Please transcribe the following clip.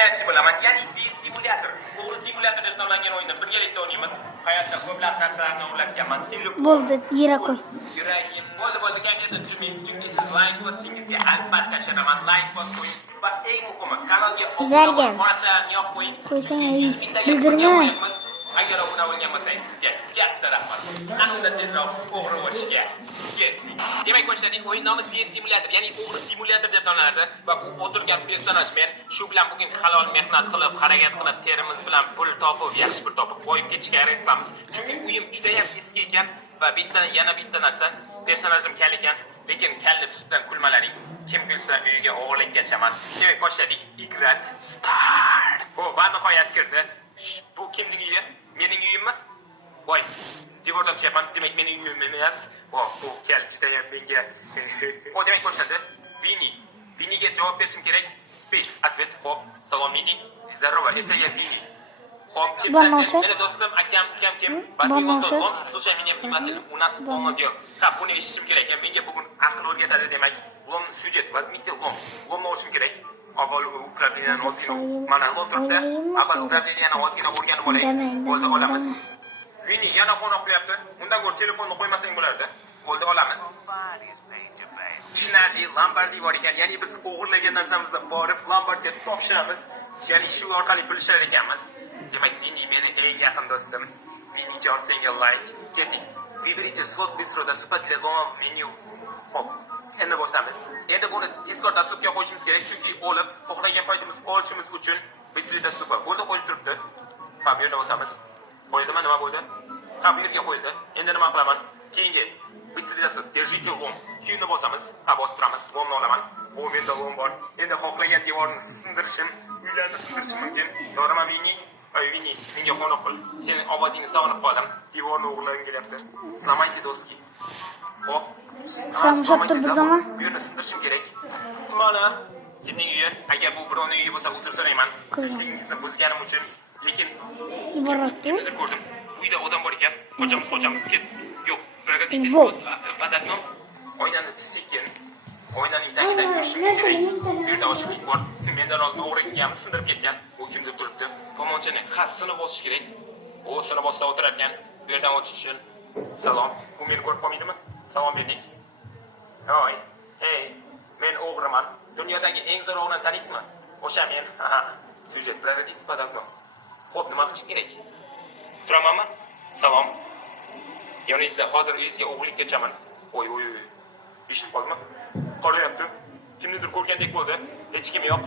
jinoyatchi bo'laman. Ya'ni Thief Simulator. O'g'ri simulyator deb nomlangan o'yinni birgalikda o'ynaymiz. Hayotda ko'plab narsalarni o'g'irlatganman. Bo'ldi, yura qo'y. Yuragim bo'ldi, kamida tushunmaysiz. Chunki siz like bosishingizga albatta sharaman. Like bosib qo'ying. Va eng muhimi, kanalga Bizlarga obuna yo'q qo'ysang, bildirma. Agar obuna bo'lgan bo'lsangiz, sizga katta rahmat. Ana unda tezroq o'g'ri bo'lishga ketdik. Demak, boshladik. O'yin nomi Thief Simulator, ya'ni o'g'ri simulyator deb nomlanadi va bu o'tirgan personaj men. Shu bilan bugun halol mehnat qilib, harakat qilib, terimiz bilan pul topib, yaxshi pul topib, boyib ketishga harakat qilamiz. Chunki uyim juda ham eski ekan va yana bitta narsa, personajim kal ekan. Lekin kalni ustidan kulmalaring. Kim kulsa uyiga o'g'irlikka chaman. Demak, boshladik. Ikrat start. Va nihoyat kirdi. Bu kimning uyi? Mening uyimmi? Voy, devordan tushyapman. Demak, mening uyim emas. Bu kal juda ham menga. Demak, ko'rsatdi. Viniga javob berishim kerak. Space ответ. Xo'p, salom Vini. Здорово, это я Vini. Xo'p, meni do'stim, akam kim? Слушай меня внимательно. У нас полно дел. Buni eshitishim kerak. Menga bugun aql o'rgatadi demak. Lom syujet, возьмите lom. Lomni olishim kerak. Avval upravleniyani ozgina, mana lom turibdi. Avval upravleniyani ozgina o'rganib olaylik. Bo'ldi, olamiz. Vini yana qo'noq qilyapti. Undan ko'ra telefonni qo'ymasang bo'lardi. Bo'ldi, olamiz. Tushunarli, Lombardi bor ekan. Ya'ni biz o'g'irlagan narsamizni borib Lombardga topshiramiz. Ya'ni shu orqali pul ishlar ekanmiz. Demak, Vini meni eng yaqin do'stim. Vini jon senga like. Ketdik. Выберите слот быстро доступа для дома меню. Hop. Endi bosamiz. Endi buni tezkor dasturga qo'yishimiz kerak, chunki olib, xohlagan paytimiz olishimiz uchun bistri dasturga bo'ldi qo'yib turibdi. Ha, bu yerda bosamiz. Qo'ydimi, nima bo'ldi? Ha, bu yerga qo'yildi. Endi nima qilaman? Keyingi bistri dastur, держите лом. Keyinni bosamiz. Ha, bosib turamiz. Lomni olaman. Bu menda lom bor. Endi xohlagan devorni sindirishim, uylarni sindirishim mumkin. To'g'rimi, Vini? Vini, menga qo'noq qil. Sening ovozingni sog'inib qoldim. Devorni o'g'irlagim kelyapti. Сломайте доски. Xo'p. Sen shotdir bizama. Bu yerni sindirishim kerak. Mana kimning uyi? Agar bu birovning uyi bo'lsa, uzr so'rayman. Tinchligingizni buzganim uchun. Lekin kimnidir ko'rdim. Uyda odam bor ekan. Xo'jamiz ket. Yo'q, проходите под окном. Oynani sekin. Oynaning tagidan yurishimiz kerak. Bu yerda ochiqlik bor. Mendan oldin o'g'ri kelgan, sindirib ketgan. U kimdir turibdi. Tomonchani xassini bosish kerak. O sini bossa o'tirar ekan. Bu yerdan o'tish uchun salom. Bu meni ko'rib qolmaydimi? Salom berdik. Hoy. Hey, men o'g'riman. Dunyodagi eng zo'r o'g'rini taniysizmi? O'sha men. Syujet проходите под окном. Xo'p, nima qilish kerak? Turamanmi? Salom. Yoningizda hozir uyingizga o'g'irlikka chaman. Oy. Eshitib qoldimi? Qorayapti. Kimnidir ko'rgandek bo'ldi. Hech kim yo'q.